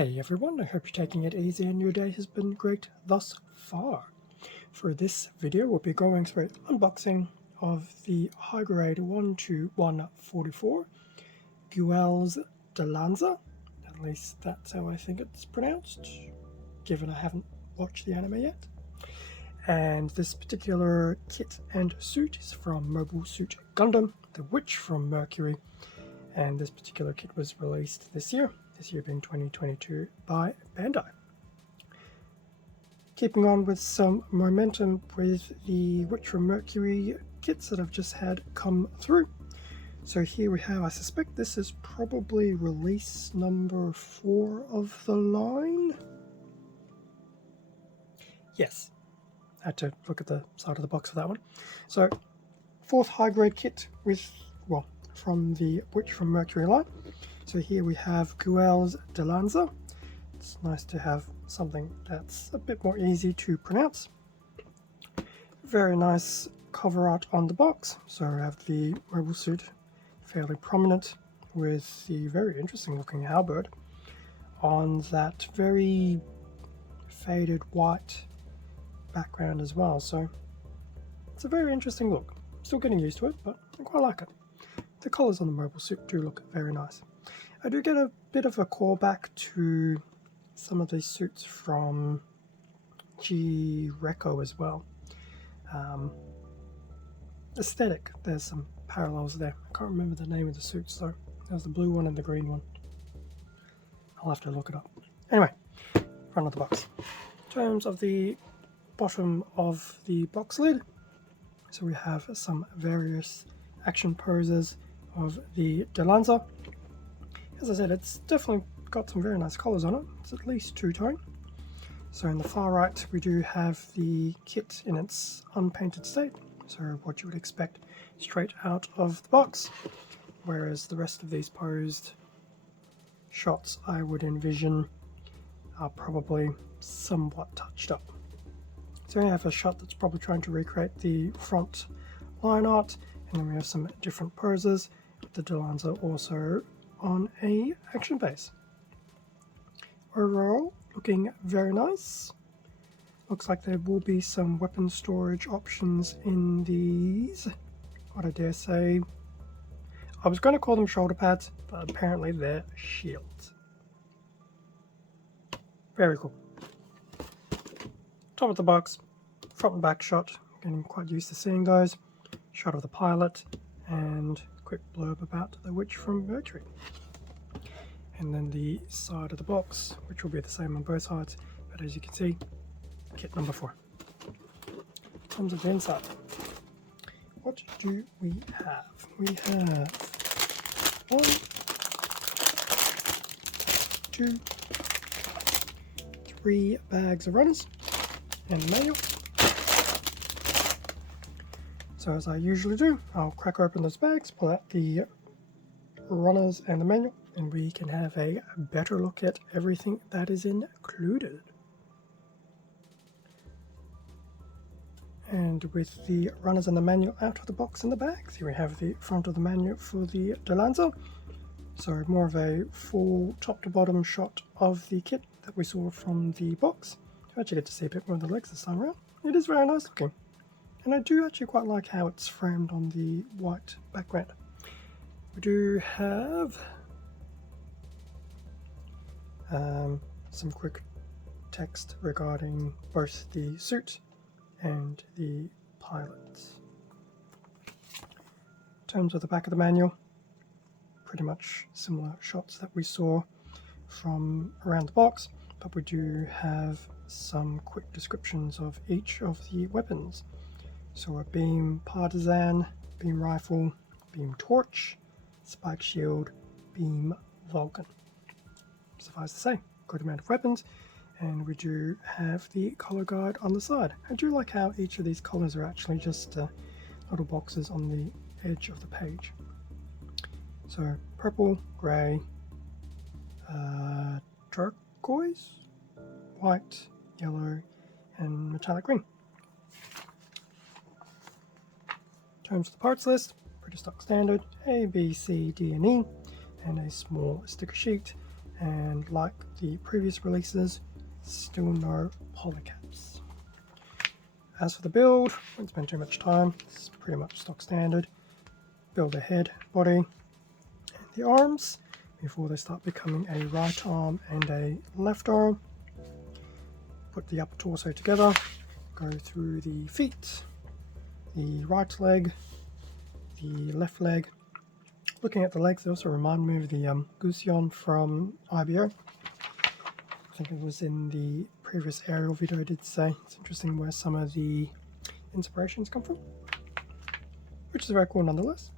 Hey everyone, I hope you're taking it easy and your day has been great thus far. For this video, we'll be going through an unboxing of the high grade 12144 Guel's Dilanza. At least that's how I think it's pronounced, given I haven't watched the anime yet. And this particular kit and suit is from Mobile Suit Gundam, the Witch from Mercury. And this particular kit was released this year being 2022 by Bandai. Keeping on with some momentum with the Witch from Mercury kits that I've just had come through. So here we have, I suspect this is probably release number 4 of the line. Yes, I had to look at the side of the box for that one. So, 4th high grade kit with, well, from the Witch from Mercury line. So here we have Guel's Dilanza. It's nice to have something that's a bit more easy to pronounce. Very nice cover art on the box. So we have the mobile suit fairly prominent with the very interesting looking halberd on that very faded white background as well. So it's a very interesting look. Still getting used to it, but I quite like it. The colours on the mobile suit do look very nice. I do get a bit of a callback to some of these suits from G-Reco as well. Aesthetic, there's some parallels there. I can't remember the name of the suits though. There's the blue one and the green one. I'll have to look it up. Anyway, front of the box. In terms of the bottom of the box lid, so we have some various action poses of the Dilanza. As I said, it's definitely got some very nice colours on it. It's at least two-tone. So in the far right, we do have the kit in its unpainted state. So what you would expect straight out of the box. Whereas the rest of these posed shots, I would envision, are probably somewhat touched up. So we have a shot that's probably trying to recreate the front line art. And then we have some different poses. The Dilanza also on a action base. Overall, looking very nice. Looks like there will be some weapon storage options in these. What I dare say, I was going to call them shoulder pads, but apparently they're shields. Very cool. Top of the box, front and back shot. Getting quite used to seeing those. Shot of the pilot and quick blurb about the Witch from Mercury. And then the side of the box, which will be the same on both sides, but as you can see, kit number 4. In terms of the inside, what do we have? We have 1, 2, 3 bags of runners and a manual. So as I usually do, I'll crack open those bags, pull out the runners and the manual, and we can have a better look at everything that is included. And with the runners and the manual out of the box in the bags, here we have the front of the manual for the Dilanza. So more of a full top to bottom shot of the kit that we saw from the box. I actually get to see a bit more of the legs this time around. It is very nice looking. And I do actually quite like how it's framed on the white background. We do have some quick text regarding both the suit and the pilot. In terms of the back of the manual, pretty much similar shots that we saw from around the box, but we do have some quick descriptions of each of the weapons. So a beam partisan, beam rifle, beam torch, spike shield, beam Vulcan. Suffice to say, good amount of weapons, and we do have the color guide on the side. I do like how each of these colors are actually just little boxes on the edge of the page. So purple, grey, turquoise, white, yellow, and metallic green. In terms of the parts list, pretty stock standard, A, B, C, D, and E, and a small sticker sheet, and like the previous releases, still no polycaps. As for the build, won't spend too much time, it's pretty much stock standard. Build the head, body, and the arms before they start becoming a right arm and a left arm. Put the upper torso together, go through the feet, the right leg, the left leg. Looking at the legs, they also remind me of the Gusion from IBO. I think it was in the previous aerial video I did say. It's interesting where some of the inspirations come from, which is very cool nonetheless.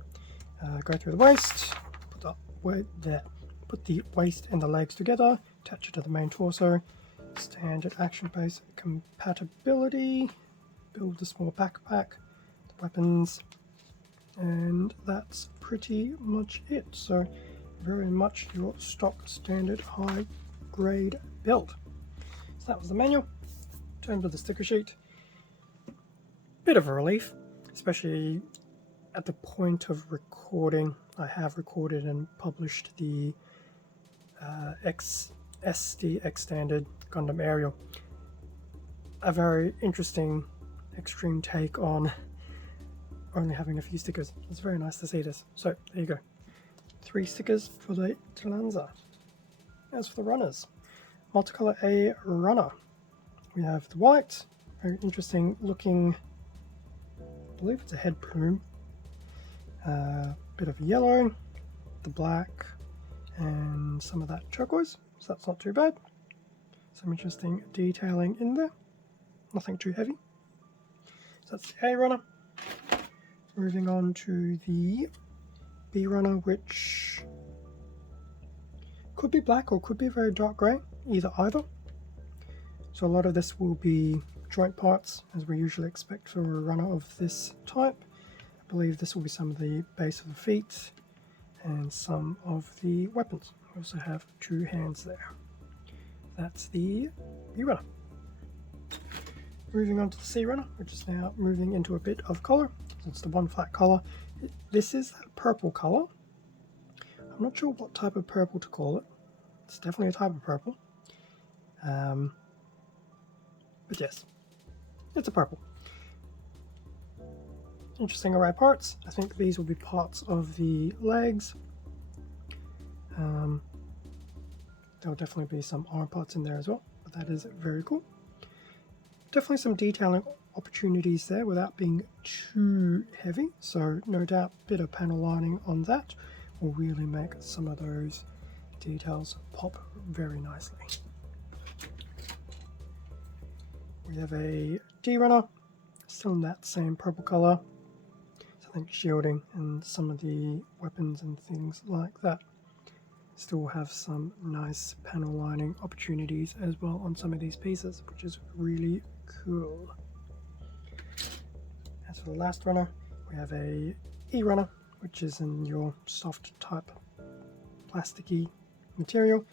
Go through the waist, put the waist and the legs together, attach it to the main torso. Standard action base compatibility, build the small backpack, the weapons, and that's pretty much it. So very much your stock standard high grade build. So that was the manual. In terms of the sticker sheet, bit of a relief, especially at the point of recording. I have recorded and published the SDX standard Gundam aerial. A very interesting extreme take on only having a few stickers. It's very nice to see this. So there you go, 3 stickers for the Dilanza. As for the runners, multicolor A runner, we have the white, very interesting looking, I believe it's a head plume, bit of yellow, the black, and some of that turquoise, so that's not too bad. Some interesting detailing in there, nothing too heavy. So that's the A runner. Moving on to the B runner, which could be black or could be very dark grey, either. So a lot of this will be joint parts, as we usually expect for a runner of this type. I believe this will be some of the base of the feet and some of the weapons. We also have 2 hands there. That's the B runner. Moving on to the C runner, which is now moving into a bit of colour. So it's the one flat colour. This is that purple colour. I'm not sure what type of purple to call it. It's definitely a type of purple. But yes, it's a purple. Interesting array parts. I think these will be parts of the legs. There'll definitely be some arm parts in there as well, but that is very cool. Definitely some detailing opportunities there without being too heavy, so no doubt a bit of panel lining on that will really make some of those details pop very nicely. We have a D runner, still in that same purple colour. So I think shielding and some of the weapons and things like that still have some nice panel lining opportunities as well on some of these pieces, which is really cool. As for the last runner, we have a E runner, which is in your soft type plasticky material.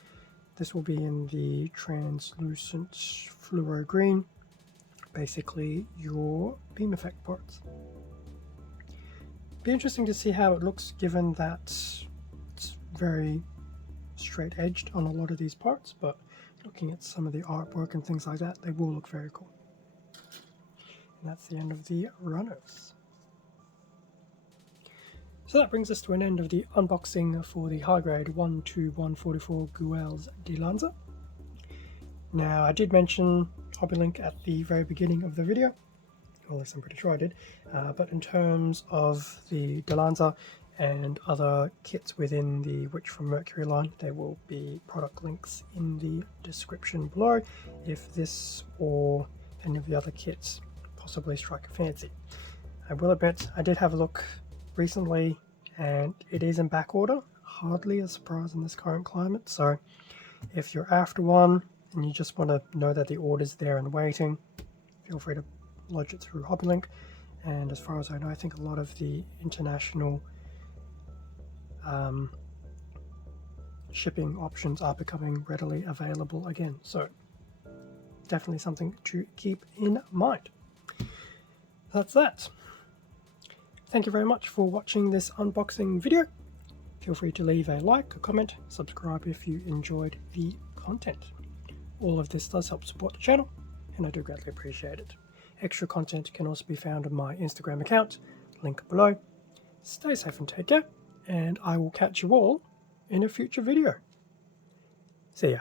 This will be in the translucent fluoro green, basically your beam effect parts. Be interesting to see how it looks, given that it's very straight edged on a lot of these parts, but looking at some of the artwork and things like that, they will look very cool. And that's the end of the runners. So that brings us to an end of the unboxing for the high grade 12144 Guel's Dilanza. Now, I did mention Hobbylink at the very beginning of the video, or at least I'm pretty sure I did, but in terms of the Dilanza and other kits within the Witch from Mercury line, there will be product links in the description below if this or any of the other kits possibly strike a fancy. I will admit, I did have a look recently and it is in back order. Hardly a surprise in this current climate, so if you're after one and you just want to know that the order's there and waiting, feel free to lodge it through Hobbylink. And as far as I know, I think a lot of the international shipping options are becoming readily available again, so definitely something to keep in mind. That's that. Thank you very much for watching this unboxing video. Feel free to leave a like, a comment, subscribe if you enjoyed the content. All of this does help support the channel, and I do greatly appreciate it. Extra content can also be found on my Instagram account, link below. Stay safe and take care, and I will catch you all in a future video. See ya.